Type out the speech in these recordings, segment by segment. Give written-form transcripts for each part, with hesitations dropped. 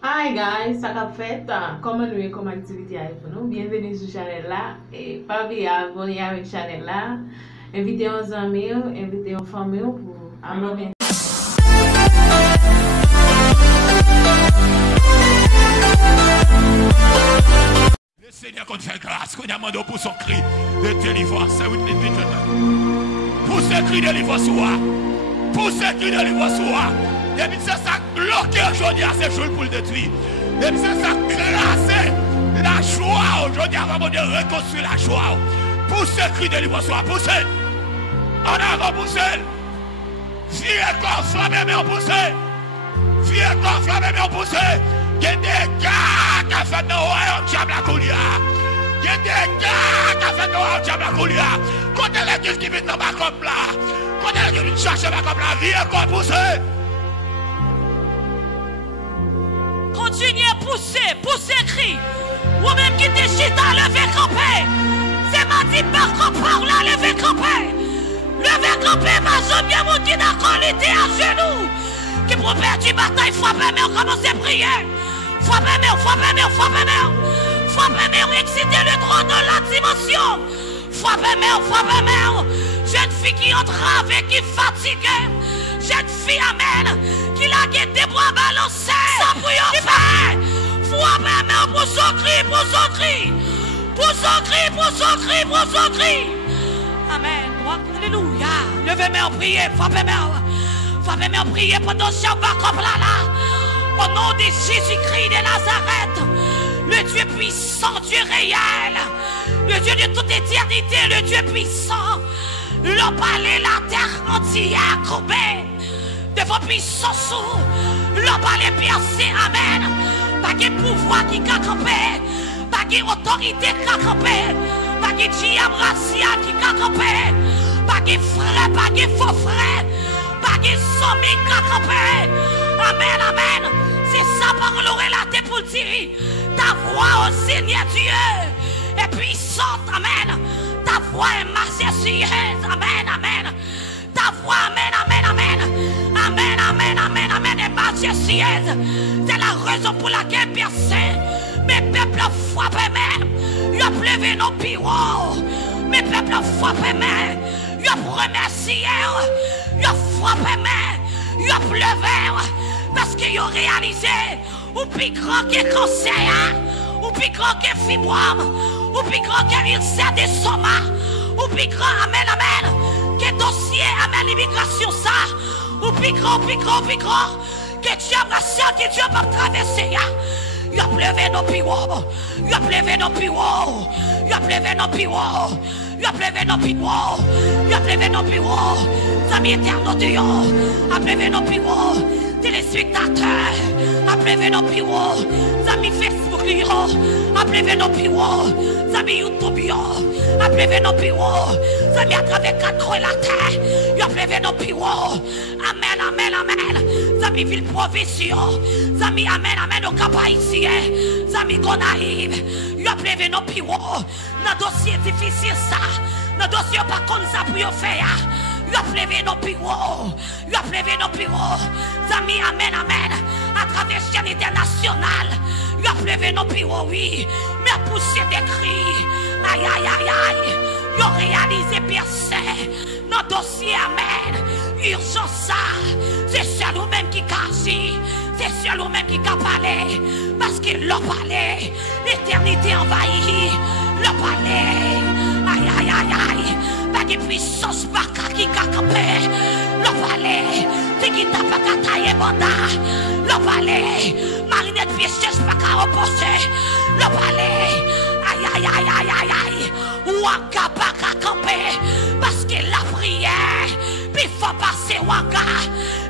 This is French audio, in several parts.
Hi guys, ça qu'a fait? Comment nous est comme activité pour nous? Bienvenue sur channel là et pas oublier abonner avec channel là. Invitez vos amis, invitez vos familles pour abonner. Le Seigneur qu'on fait grâce, qu'on a demandé pour son cri de délivrance. Pour ce cri de délivrance, pour ce cri de délivrance, depuis ça, ça bloqué aujourd'hui à ces jours pour le détruire. Depuis ça, ça classé la joie aujourd'hui avant de reconstruire la joie. Pour ce cri de délivrance, poussez. En avant, poussez. Vieux corps flammé, mais on poussez. Vieux corps flammé, mais on poussez. Il y a des gars qui ont fait nos royaumes diable à Goulia. Il y a des gars qui ont fait nos royaumes diable à Goulia. Quand l'église qui vient dans ma comme là, quand l'église qui vient chercher ma comme là, viens quoi pousser. Continuez à pousser, pousser, cri. Ou même qui déchite à lever camper. C'est ma dit par par là, lever camper. Lever camper, ma jambe, bien mon qui d'accord, était à genoux. Qui pour perdre une bataille, frapper, mais on commence à prier. Frappez, excitez le droit dans la dimension. Frappez, jeune fille qui entrave, qui fatiguée. Jeune fille, amen, qui l'a guetté pour balancer. Ça bouillon fait. Frappez, pour son cri. Amen. Alléluia. Levez-moi en prière. Frappez-moi en prière pendant Shabbat comme là. Au nom de Jésus-Christ de Nazareth, le Dieu puissant, Dieu réel, le Dieu de toute éternité, le Dieu puissant, l'homme parlé la terre entière courbée, devant puissance, l'homme parlé percé, amen, pas de pouvoir qui a campé, pas de autorité qui a campé, pas de diable racial qui a campé, pas de frère, pas de faux frère, pas de sommet qui a campé, amen. C'est ça par l'oreille pour dire. Ta voix au Seigneur Dieu est puissante, amen. Ta voix est majestueuse, amen. Ta voix, amen, est majestueuse. C'est la raison pour laquelle personne, mes peuples frappent, amen. Ils ont levé nos bureaux. Mes peuples frappent, amen. Ils ont remercié, ils ont frappé, amen. Ils ont levé. Parce qu'ils ont réalisé, ou plus grand que cancer, ou plus grand que fibrome, ou plus grand que ulcère d'estomac, ou plus grand, amen, que dossier, amen, l'immigration ça, ou plus grand, que diable la sœur, que Dieu va traverser, il a levé nos bureaux, il a levé nos bureaux, amis éternels de Dieu, a levé nos bureaux. Téléspectateurs, appelez nos bureaux, amis Facebook, appelez nos bureaux, amis YouTube, appelez nos bureaux, amis à travers 4 coins la terre, appelez nos bureaux, amen, amis ville provision, amis, amen, au Cap Haïtien, amis Gonaïve, appelez nos bureaux, dans dossier difficile ça, dans dossier pas comme ça pour faire. Appelez nos bureaux, amis, amen, à travers chaîne internationale, appelez nos bureaux, oui, mais à pousser des cris, aïe, ils ont réalisé personne, nos dossiers, amen, urgence, c'est seul ou même qui agit, c'est seul ou même qui a parlé, parce qu'il l'a parlé, l'éternité envahie, l'a parlé, aïe. Pas de puissance, pas qui a campé. Le palais, qui t'a pas taillé banda. Le palais, marinette pièce, pas qu'à reposer. Le palais, aïe. Wanga pas qu'à camper. Parce que la prière, il faut passer Wanga.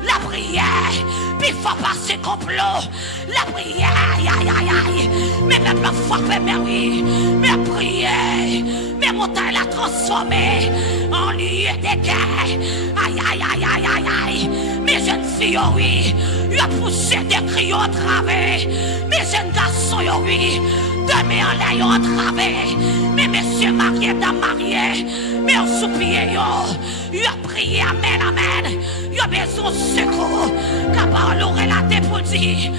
La prière, il faut passer complot. La prière, aïe. Mais même la foi, mais oui. Mais prière. Mes montagnes la transformer en lieu de guerre. Aïe. Mes jeunes filles, oh oui, ils ont poussé des cris au travers. Mes jeunes garçons, oh oui, demain en l'air au travers. Mes messieurs mariés, dames mariées, mais en soupir, ils ont prié, amen. Ils ont besoin de secours. Car l'aurait la pour dire,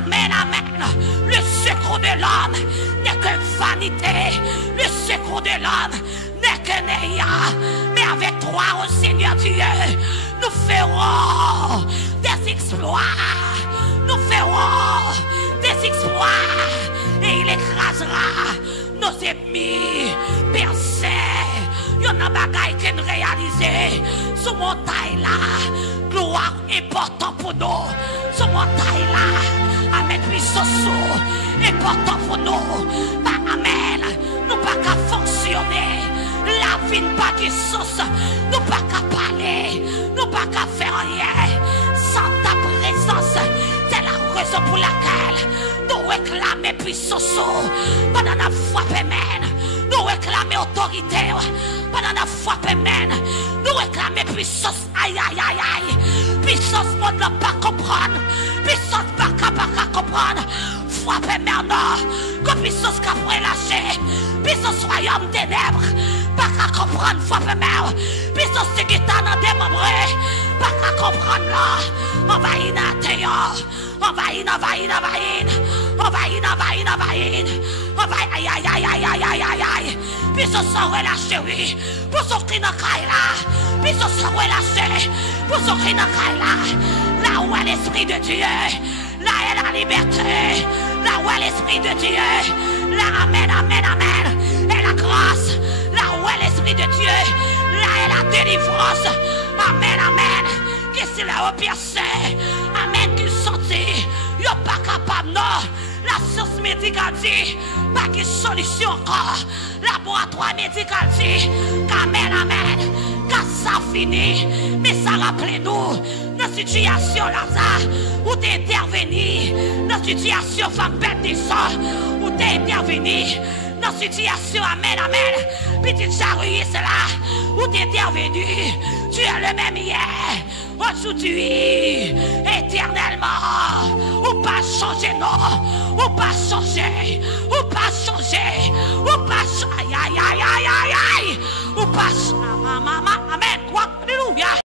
Amen, amen. Le secours de l'homme n'est que vanité. Le secours de l'homme n'est que néant. Mais avec toi, ô Seigneur Dieu, nous ferons des exploits. Nous ferons des exploits. Et il écrasera nos ennemis. Percé. Il y a un bagage qui nous réalisé. Sous montagne là. Gloire important pour nous. Sous montagne là. Amen. Puissance important pour nous. Bah, amen. Nous pas qu'à fonctionner. La vie n'a pas de sens. Nous pas qu'à parler. Nous pas qu'à faire rien. Sans ta présence. C'est la raison pour laquelle nous réclamons puissance. Pendant la foi humaine. Nous réclamons autorité. Pendant la foi humaine. Nous réclamons puissance. Aïe, aïe, aïe, aïe. Puissance, monde n'a pas comprendre. Puissance, pas comprendre. Foi humaine, non. Que puissance qu'a relâché. Puissance, royaume ténèbres. Pas qu'à comprendre, foi humaine. Puissance, c'est qui t'a démembré. Pas qu'à comprendre, là. Envahir la terre. Envahir. Aïe, aïe, aïe, aïe, aïe, aïe, aïe, aïe. Puissance sans relâcher, oui. Pour s'offrir dans le là. Puissance sans relâcher. Pour s'offrir dans le là. Là où est l'Esprit de Dieu. Là est la liberté. Là où est l'Esprit de Dieu. Là, amen, amen, amen. Et la grâce. Là où est l'Esprit de Dieu. Là est la délivrance. Amen, amen. Qu'est-ce que là au percé? Amen, qui sortit. Yo pas capable, non. La science médicale dit, pas de solution encore. Laboratoire médical dit, amen, amen, quand ça finit, mais ça rappelle-nous, dans la situation Lazare, où t'es intervenu, dans la situation femme bête de sang, où t'es intervenu, dans la situation, amen, amen, petite charrue, c'est là, où t'es intervenu, tu es le même hier, aujourd'hui, éternellement, ou pas changer, non, ou pas changer, ou pas changer, ou pas changer, aïe, aïe, aïe, aïe, aïe, ou pas changer, amen, quoi?